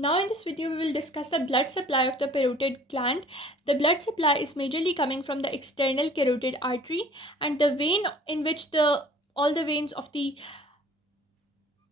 Now in this video we will discuss the blood supply of the parotid gland. The blood supply is majorly coming from the external carotid artery, and the vein in which all the veins of the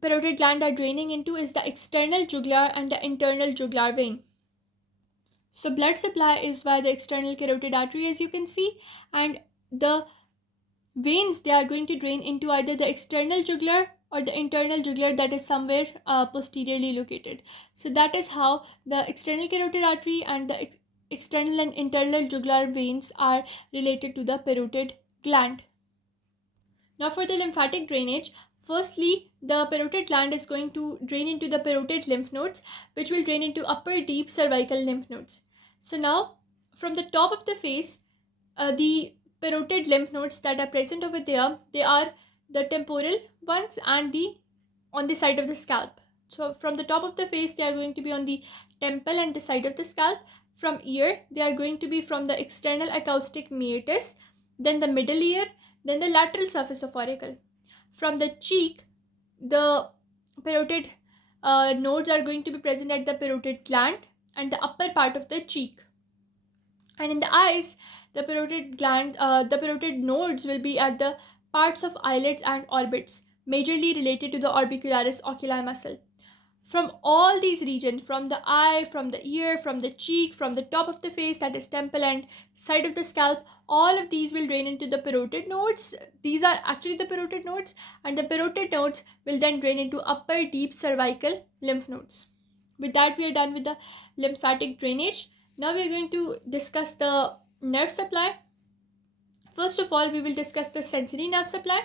parotid gland are draining into is the external jugular and the internal jugular vein. So blood supply is via the external carotid artery, as you can see, and the veins, they are going to drain into either the external jugular or the internal jugular that is somewhere posteriorly located. So that is how the external carotid artery and the external and internal jugular veins are related to the parotid gland. Now for the lymphatic drainage, firstly the parotid gland is going to drain into the parotid lymph nodes, which will drain into upper deep cervical lymph nodes. So now from the top of the face, the parotid lymph nodes that are present over there, they are the temporal ones and the on the side of the scalp. So from the top of the face, they are going to be on the temple and the side of the scalp. From ear, they are going to be from the external acoustic meatus, then the middle ear, then the lateral surface of auricle. From the cheek, the parotid nodes are going to be present at the parotid gland and the upper part of the cheek. And in the eyes, the parotid nodes will be at the parts of eyelids and orbits, majorly related to the orbicularis oculi muscle. From all these regions, from the eye, from the ear, from the cheek, from the top of the face, that is temple and side of the scalp, all of these will drain into the parotid nodes. These are actually the parotid nodes, and the parotid nodes will then drain into upper deep cervical lymph nodes. With that, we are done with the lymphatic drainage. Now we are going to discuss the nerve supply. First of all, we will discuss the sensory nerve supply.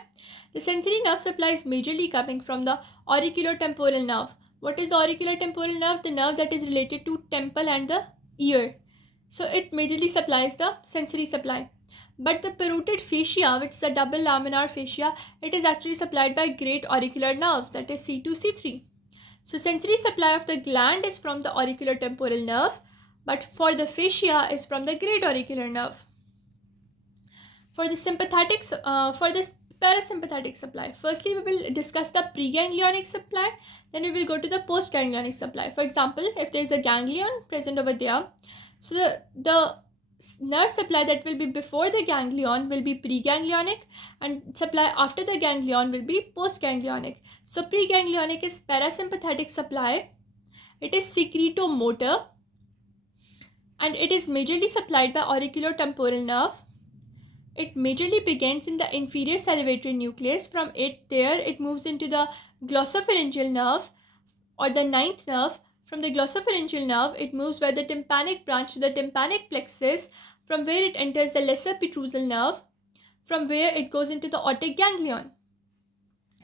The sensory nerve supply is majorly coming from the auriculotemporal nerve. What is the auriculotemporal nerve? The nerve that is related to temple and the ear. So it majorly supplies the sensory supply. But the parotid fascia, which is a double laminar fascia, it is actually supplied by great auricular nerve, that is C2, C3. So sensory supply of the gland is from the auriculotemporal nerve, but for the fascia is from the great auricular nerve. For the parasympathetic supply, firstly we will discuss the preganglionic supply, then we will go to the postganglionic supply. For example, if there is a ganglion present over there, so the nerve supply that will be before the ganglion will be preganglionic, and supply after the ganglion will be postganglionic. So preganglionic is parasympathetic supply, it is secretomotor, and it is majorly supplied by auriculotemporal nerve. It majorly begins in the inferior salivatory nucleus. From it moves into the glossopharyngeal nerve or the ninth nerve. From the glossopharyngeal nerve, it moves by the tympanic branch to the tympanic plexus, from where it enters the lesser petrosal nerve, from where it goes into the otic ganglion.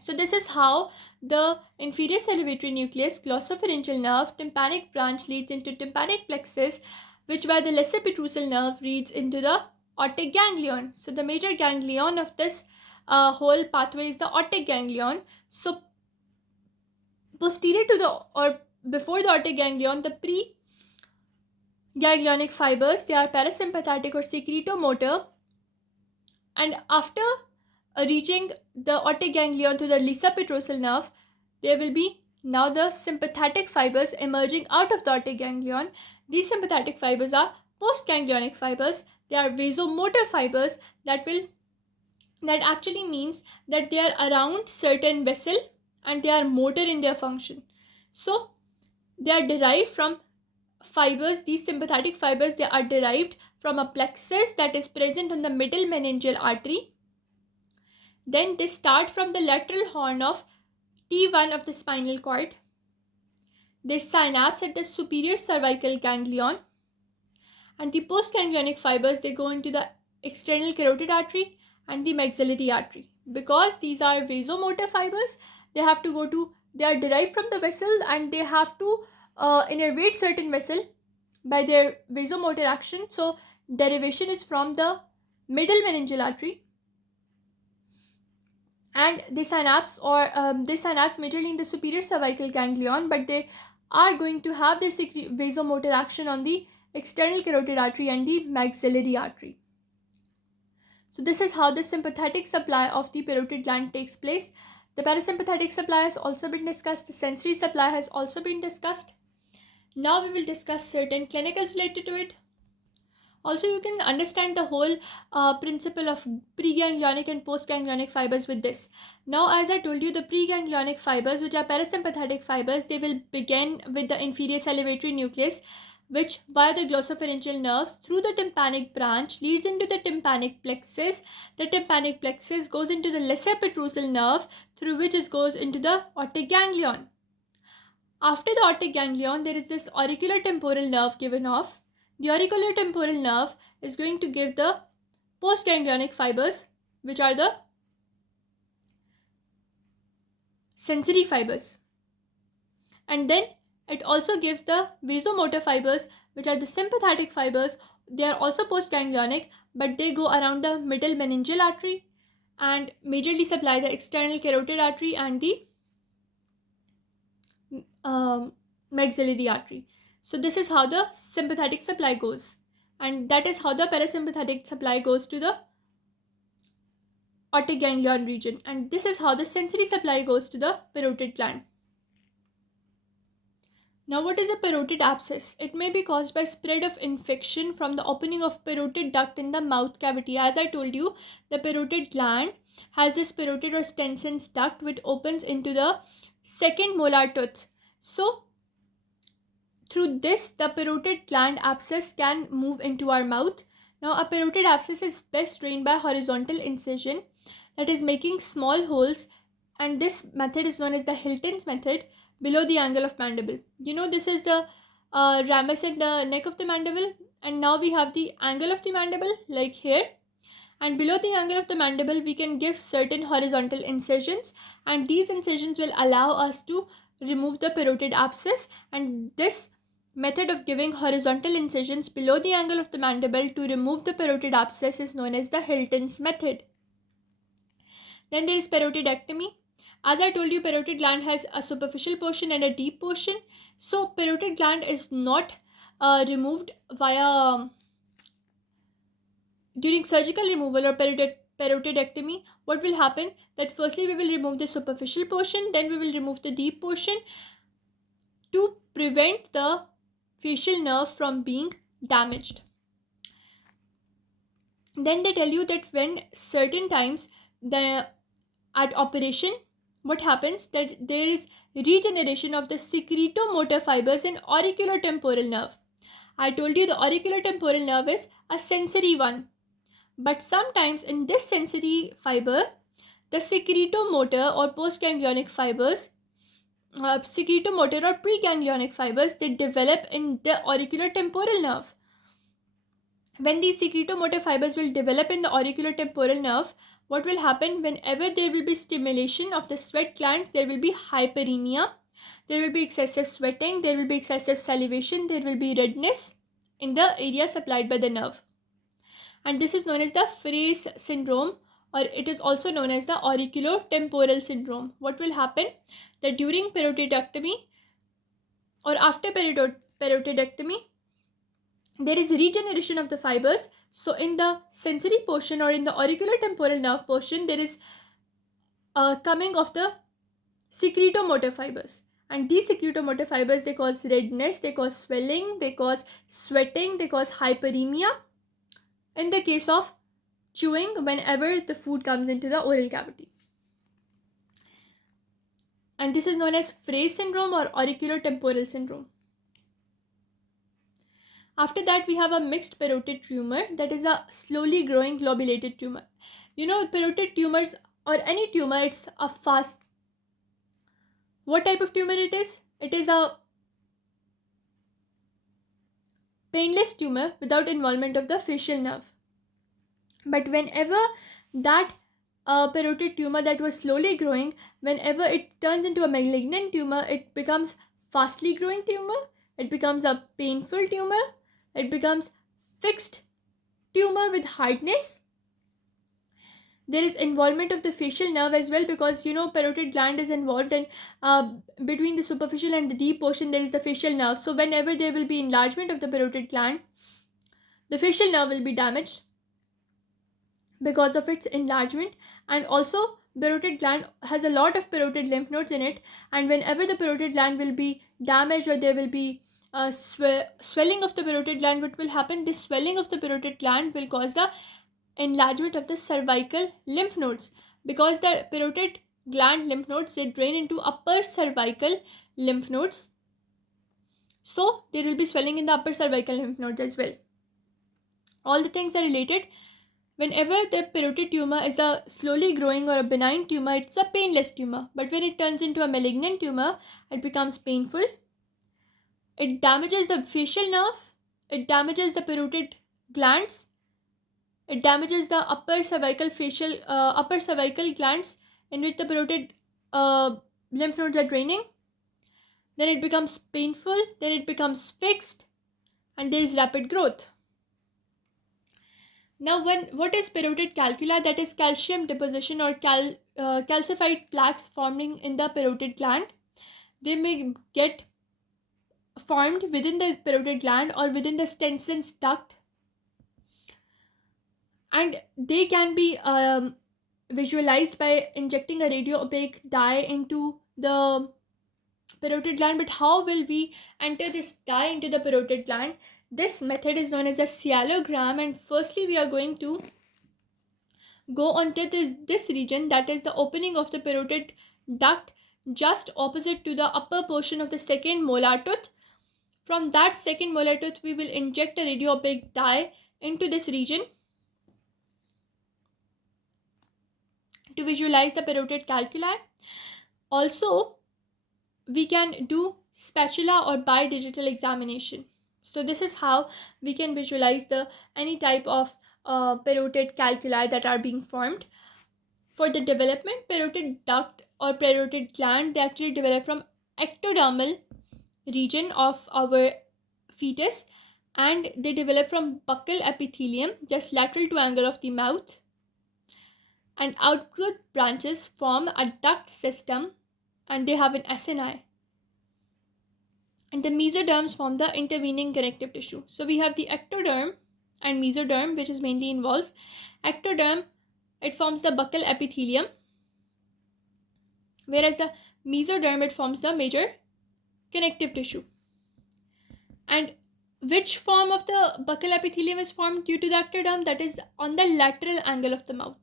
So this is how the inferior salivatory nucleus, glossopharyngeal nerve, tympanic branch leads into tympanic plexus, which by the lesser petrosal nerve leads into the otic ganglion. So the major ganglion of this whole pathway is the otic ganglion. So posterior to the or before the otic ganglion, the pre-ganglionic fibers, they are parasympathetic or secretomotor, and after reaching the otic ganglion to the lesser petrosal nerve, there will be now the sympathetic fibers emerging out of the otic ganglion. These sympathetic fibers are postganglionic fibers. They are vasomotor fibers that actually means that they are around certain vessel and they are motor in their function. So they are derived from fibers. These sympathetic fibers, they are derived from a plexus that is present on the middle meningeal artery. Then they start from the lateral horn of T1 of the spinal cord. They synapse at the superior cervical ganglion, and the postganglionic fibers, they go into the external carotid artery and the maxillary artery. Because these are vasomotor fibers, they are derived from the vessel and they have to innervate certain vessel by their vasomotor action. So derivation is from the middle meningeal artery, and they synapse majorly in the superior cervical ganglion, but they are going to have their vasomotor action on the external carotid artery and the maxillary artery. So this is how the sympathetic supply of the parotid gland takes place. The parasympathetic supply has also been discussed. The sensory supply has also been discussed. Now we will discuss certain clinicals related to it. Also, you can understand the whole principle of preganglionic and postganglionic fibers with this. Now, as I told you, the preganglionic fibers, which are parasympathetic fibers, they will begin with the inferior salivatory nucleus, which via the glossopharyngeal nerves through the tympanic branch leads into the tympanic plexus. The tympanic plexus goes into the lesser petrosal nerve, through which it goes into the aortic ganglion. After the aortic ganglion, there is this auricular temporal nerve given off. The auricular temporal nerve is going to give the postganglionic fibers, which are the sensory fibers. And then it also gives the vasomotor fibers, which are the sympathetic fibers. They are also postganglionic, but they go around the middle meningeal artery and majorly supply the external carotid artery and the maxillary artery. So this is how the sympathetic supply goes, and that is how the parasympathetic supply goes to the aortic ganglion region, and this is how the sensory supply goes to the parotid gland. Now, what is a parotid abscess? It may be caused by spread of infection from the opening of parotid duct in the mouth cavity. As I told you, the parotid gland has this parotid or Stenson's duct which opens into the second molar tooth. So through this, the parotid gland abscess can move into our mouth. Now, a parotid abscess is best drained by horizontal incision, that is making small holes, and this method is known as the Hilton's method, below the angle of mandible. You know, this is the ramus at the neck of the mandible, and now we have the angle of the mandible like here, and below the angle of the mandible we can give certain horizontal incisions, and these incisions will allow us to remove the parotid abscess, and this method of giving horizontal incisions below the angle of the mandible to remove the parotid abscess is known as the Hilton's method. Then there is parotidectomy. As I told you, parotid gland has a superficial portion and a deep portion. So parotid gland is not removed via during surgical removal or parotidectomy. What will happen that firstly we will remove the superficial portion, then we will remove the deep portion to prevent the facial nerve from being damaged. Then they tell you that when certain times at operation, what happens that there is regeneration of the secretomotor fibers in auricular temporal nerve. I told you the auricular temporal nerve is a sensory one, but sometimes in this sensory fiber, the secretomotor or postganglionic fibers, secretomotor or preganglionic fibers, they develop in the auricular temporal nerve. When these secretomotor fibers will develop in the auricular temporal nerve, what will happen whenever there will be stimulation of the sweat glands, there will be hyperemia, there will be excessive sweating, there will be excessive salivation, there will be redness in the area supplied by the nerve. And this is known as the Fraze syndrome, or it is also known as the auriculotemporal syndrome. What will happen that during parotidectomy or after parotidectomy, there is regeneration of the fibers. So in the sensory portion or in the auricular temporal nerve portion, there is coming of the secretomotor fibers, and these secretomotor fibers, they cause redness, they cause swelling, they cause sweating, they cause hyperemia in the case of chewing whenever the food comes into the oral cavity. And this is known as Fraze syndrome or auriculotemporal syndrome. After that, we have a mixed parotid tumor, that is a slowly growing lobulated tumor. You know, parotid tumors or any tumor, it's a fast. What type of tumor it is? It is a painless tumor without involvement of the facial nerve. But whenever that parotid tumor that was slowly growing, whenever it turns into a malignant tumor, it becomes fastly growing tumor, it becomes a painful tumor, it becomes fixed tumor with hardness. There is involvement of the facial nerve as well, because you know parotid gland is involved, and between the superficial and the deep portion there is the facial nerve. So whenever there will be enlargement of the parotid gland, the facial nerve will be damaged because of its enlargement. And also parotid gland has a lot of parotid lymph nodes in it, and whenever the parotid gland will be damaged or there will be swelling of the parotid gland, what will happen? This swelling of the parotid gland will cause the enlargement of the cervical lymph nodes, because the parotid gland lymph nodes, they drain into upper cervical lymph nodes, so there will be swelling in the upper cervical lymph nodes as well. All the things are related. Whenever the parotid tumor is a slowly growing or a benign tumor, it's a painless tumor. But when it turns into a malignant tumor, it becomes painful. It damages the facial nerve. It damages the parotid glands. It damages the upper cervical glands in which the parotid lymph nodes are draining. Then it becomes painful. Then it becomes fixed, and there is rapid growth. Now, what is parotid calculi? That is calcium deposition or calcified plaques forming in the parotid gland. They may get formed within the parotid gland or within the Stensen's duct, and they can be visualized by injecting a radio opaque dye into the parotid gland. But how will we enter this dye into the parotid gland? This method is known as a cyanogram, and firstly we are going to go onto this region, that is the opening of the parotid duct just opposite to the upper portion of the second molar tooth. From that second molar tooth, we will inject a radio opaque dye into this region to visualize the parotid calculi. Also, we can do spatula or bidigital examination. So this is how we can visualize the any type of parotid calculi that are being formed. For the development, parotid duct or parotid gland, they actually develop from ectodermal region of our fetus, and they develop from buccal epithelium just lateral to angle of the mouth, and outgrowth branches form a duct system, and they have an acini, and the mesoderms form the intervening connective tissue. So we have the ectoderm and mesoderm, which is mainly involved. Ectoderm, it forms the buccal epithelium, whereas the mesoderm, it forms the major connective tissue. And which form of the buccal epithelium is formed due to the ectoderm? That is on the lateral angle of the mouth.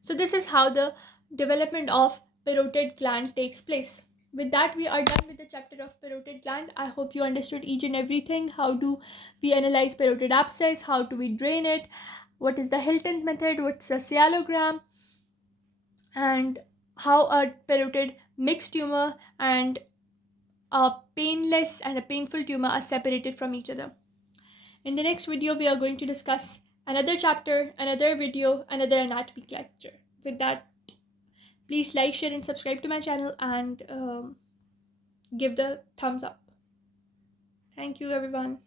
So this is how the development of parotid gland takes place. With that, we are done with the chapter of parotid gland. I hope you understood each and everything. How do we analyze parotid abscess? How do we drain it? What is the Hilton's method? What's a cyanogram? And how a parotid mixed tumor and a painless and a painful tumor are separated from each other. In the next video, we are going to discuss another chapter, another video, another anatomy lecture. With that, please like, share, and subscribe to my channel, and give the thumbs up. Thank you, everyone.